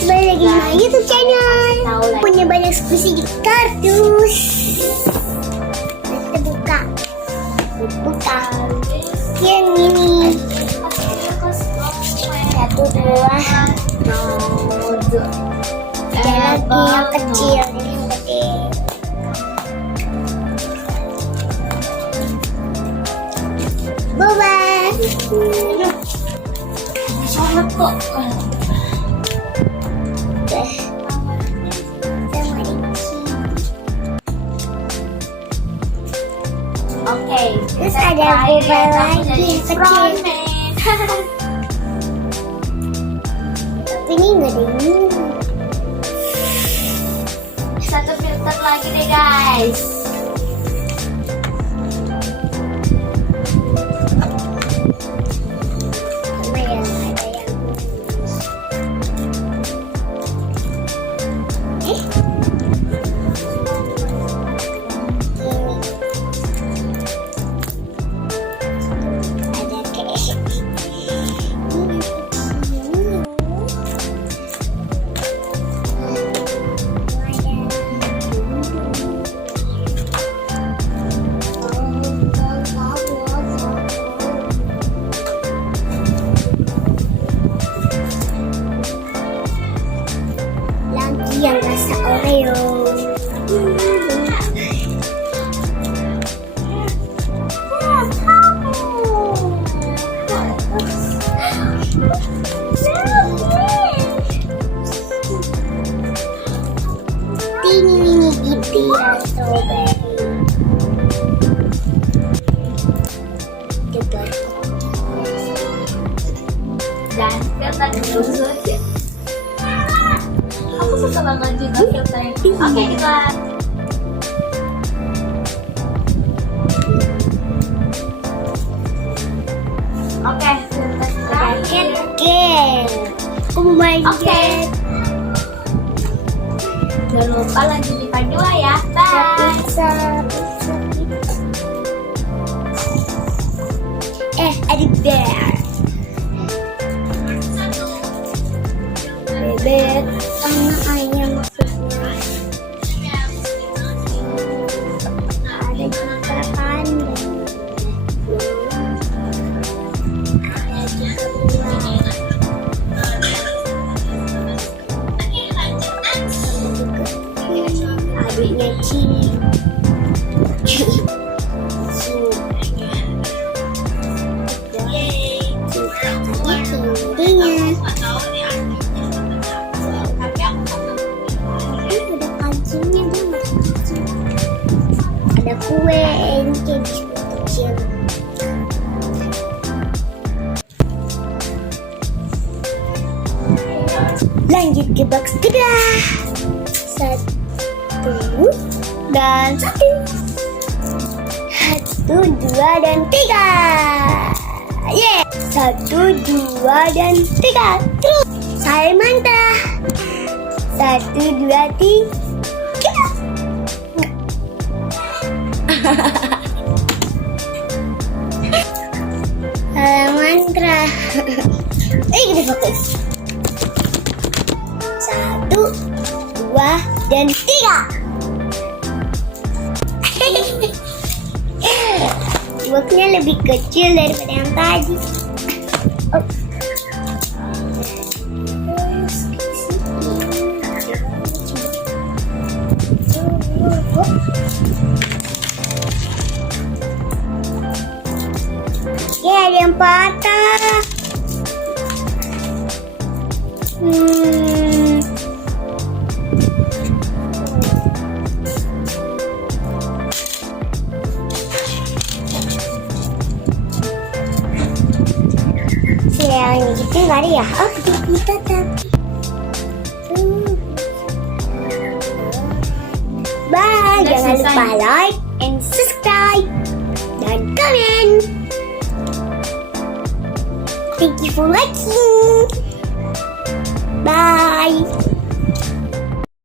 Kembali lagi di my YouTube channel. Punya banyak spesies kardus. Kita buka yang ini. Satu, dua. Ada lagi yang kecil, ini yang gede. Boba. Sangat kok. Oke, Terus ada boba lagi yang kecil. Tapi ini nggak ada ini. Satu filter lagi deh guys. Coba ya, ada yang ini. Ada kayak lagi yang rasa Oreo. Ini gitu ya, strawberry. Coba. Dan filter dulu aja. Aku suka banget juga filternya. Oke, kita Oke, filter terakhir. Oke. Aku mau main Oke. game. Jangan lupa lanjut di part 2 ya. Bye. Pizza. Ada bear. Bebek sama ayam maksudnya. Ada juga panda. Ada juga ular. Adiknya Ci. Ada kue ini kayak biskuit kecil. Lanjut ke box kedua. Satu dan satu. Satu, dua dan tiga. Yeah. Satu, dua dan tiga. Terus saya mantra. Satu, dua, tiga. Mantra. Kita fokus. Satu, dua, dan tiga. Boxnya lebih kecil daripada yang tadi. Oh. Ya, ada yang patah. Yang gitu nggak ada ya? Oh, kita tapi. Bye, jangan lupa like and subscribe dan comment. Thank you for watching. Bye.